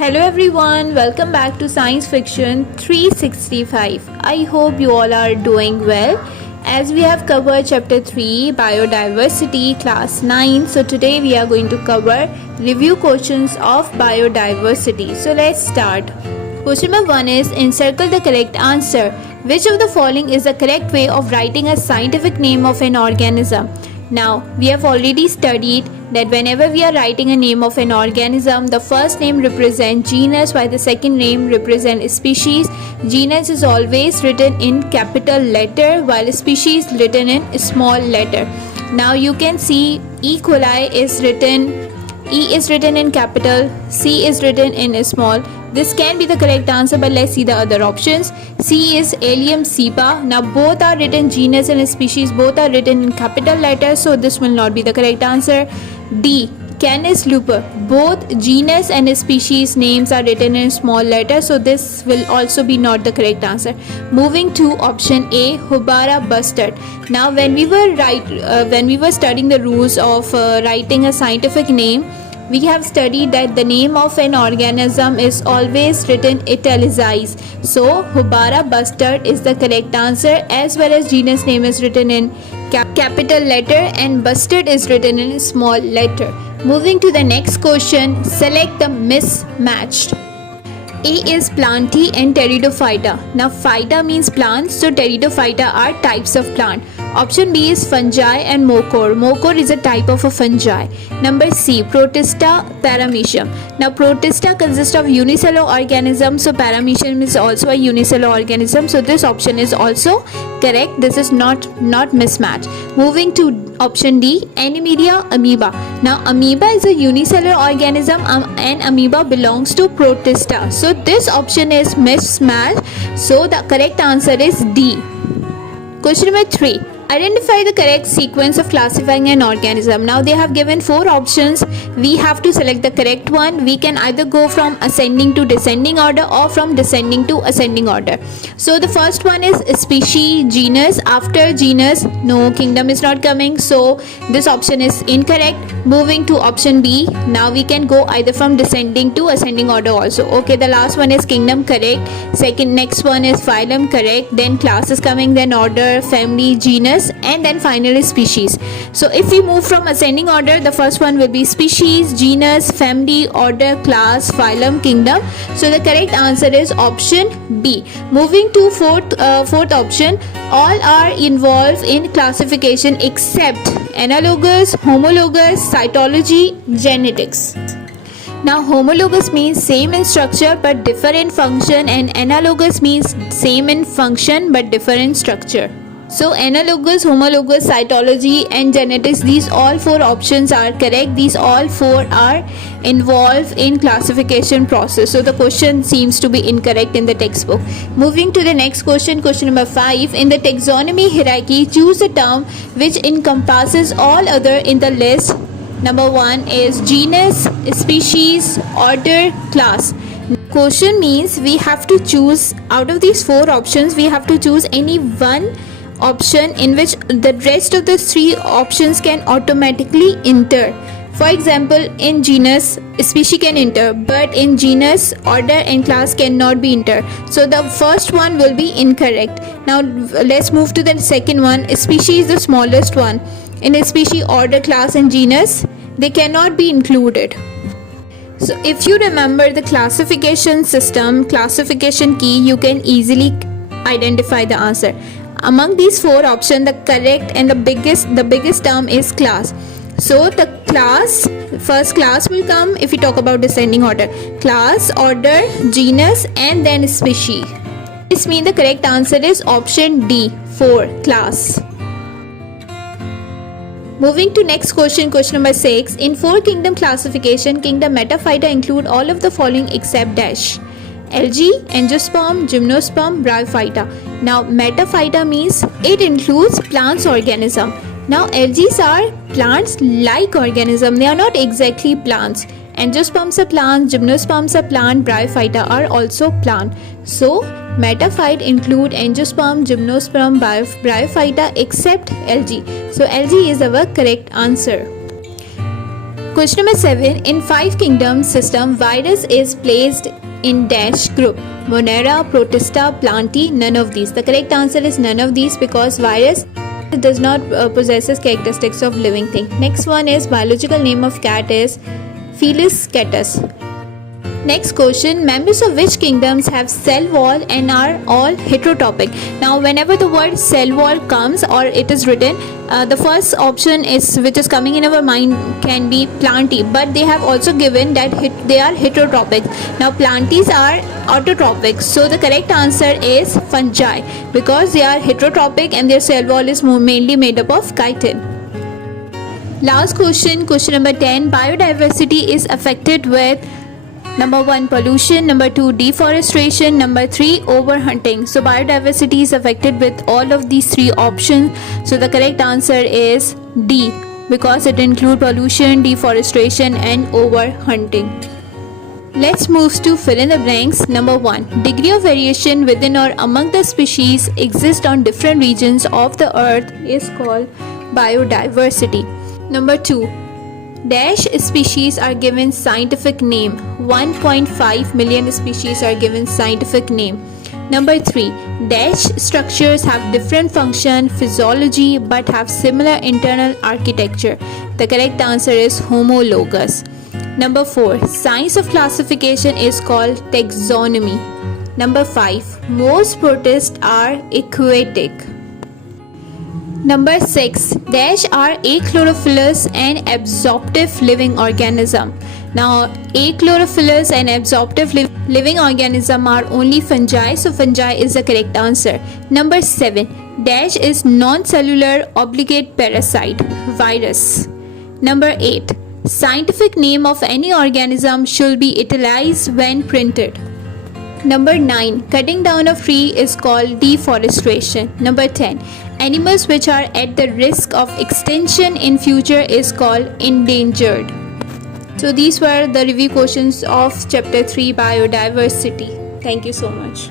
Hello everyone, welcome back to Science Fiction 365. I hope you all are doing well. As we have covered chapter 3 biodiversity class 9, so today we are going to cover review questions of biodiversity. So let's start. Question number 1 is encircle the correct answer. Which of the following is the correct way of writing a scientific name of an organism? Now, we have already studied that whenever we are writing a name of an organism, the first name represents genus while the second name represents species. Genus is always written in capital letter while species written in small letter. Now you can see E. coli is written, E is written in capital, C is written in small. This can be the correct answer, but let's see the other options. C is Allium cepa. Now both are written, genus and species, both are written in capital letters, so this will not be the correct answer. D. Canis lupus. Both genus and species names are written in small letters, so this will also be not the correct answer. Moving to option A, Hubara bustard. Now when we were studying the rules of writing a scientific name, we have studied that the name of an organism is always written italicized. So Hubara bustard is the correct answer, as well as genus name is written in capital letter and bustard is written in small letter. Moving to the next question, select the mismatched. A is Plantae and Pteridophyta. Now phyta means plants, so Pteridophyta are types of plant. Option B is fungi and mochore. Mochore is a type of a fungi. Number C, Protista paramecium. Now Protista consists of unicellular organisms, so paramecium is also a unicellular organism, so this option is also correct. This is not mismatch. Moving to option D, Animedia amoeba. Now amoeba is a unicellular organism and amoeba belongs to Protista, so this option is mismatched, so the correct answer is D. Question number 3. Identify the correct sequence of classifying an organism. Now they have given 4 options. We have to select the correct one. We can either go from ascending to descending order or from descending to ascending order. So the first one is species, genus. After genus, no, kingdom is not coming, so this option is incorrect. Moving to option B. Now we can go either from descending to ascending order also. Okay, the last one is kingdom, correct. Next one is phylum, correct. Then class is coming, then order, family, genus, and then finally species. So if we move from ascending order, the first one will be species, genus, family, order, class, phylum, kingdom. So the correct answer is option B. Moving to fourth option, all are involved in classification except analogous, homologous, cytology, genetics. Now homologous means same in structure but different in function, and analogous means same in function but different in structure. So analogous, homologous, cytology and genetics, these all 4 options are correct. These all 4 are involved in classification process. So the question seems to be incorrect in the textbook. Moving to the next question, question number 5. In the taxonomy hierarchy, choose a term which encompasses all other in the list. Number 1 is genus, species, order, class. Question means we have to choose out of these 4 options, we have to choose any one option in which the rest of the 3 options can automatically enter. For example, in genus, species can enter, but in genus, order and class cannot be entered. So the first one will be incorrect. Now let's move to the second one. Species is the smallest one. In a species, order, class and genus, they cannot be included. So if you remember the classification system, classification key, you can easily identify the answer. Among these 4 options, the correct and the biggest term is class. So the class, first class will come if we talk about descending order. Class, order, genus and then species. This means the correct answer is option D, 4, class. Moving to next question, question number 6. In 4 kingdom classification, kingdom Metaphyta include all of the following except dash. Algae, Angiosperm, Gymnosperm, Bryophyta. Now Metaphyta means it includes plants organism. Now algae are plants like organism, they are not exactly plants. Angiosperms are plants, Gymnosperms are plant, Bryophyta are also plant. So Metaphyte include Angiosperm, Gymnosperm, Bryophyta except algae. So algae is our correct answer. Question number 7. In five kingdom system, virus is placed in dash group. Monera, Protista, Plantae, none of these. The correct answer is none of these because virus does not possesses characteristics of living thing. Next one is biological name of cat is Felis catus. Next question, members of which kingdoms have cell wall and are all heterotropic? Now whenever the word cell wall comes or it is written, the first option is which is coming in our mind can be Plantae, but they have also given that they are heterotropic. Now Plantaes are autotropic, so the correct answer is fungi because they are heterotropic and their cell wall is mainly made up of chitin. Last question, question number 10. Biodiversity is affected with number 1 pollution, number 2 deforestation, number 3 overhunting. So biodiversity is affected with all of these three options. So the correct answer is D because it includes pollution, deforestation and overhunting. Let's move to fill in the blanks. Number 1. Degree of variation within or among the species exist on different regions of the earth is called biodiversity. Number 2. Dash species are given scientific name. 1.5 million species are given scientific name. Number 3. Dash structures have different function, physiology but have similar internal architecture. The correct answer is homologous. Number 4. Science of classification is called taxonomy. Number 5. Most protists are aquatic. Number 6. Dash are achlorophyllous and absorptive living organism. Now achlorophyllous and absorptive living organism are only fungi, so fungi is the correct answer. Number 7. Dash is non-cellular obligate parasite, virus. Number 8. Scientific name of any organism should be italicized when printed. Number 9. Cutting down of tree is called deforestation. Number 10. Animals which are at the risk of extinction in future is called endangered. So these were the review questions of chapter 3 biodiversity. Thank you so much.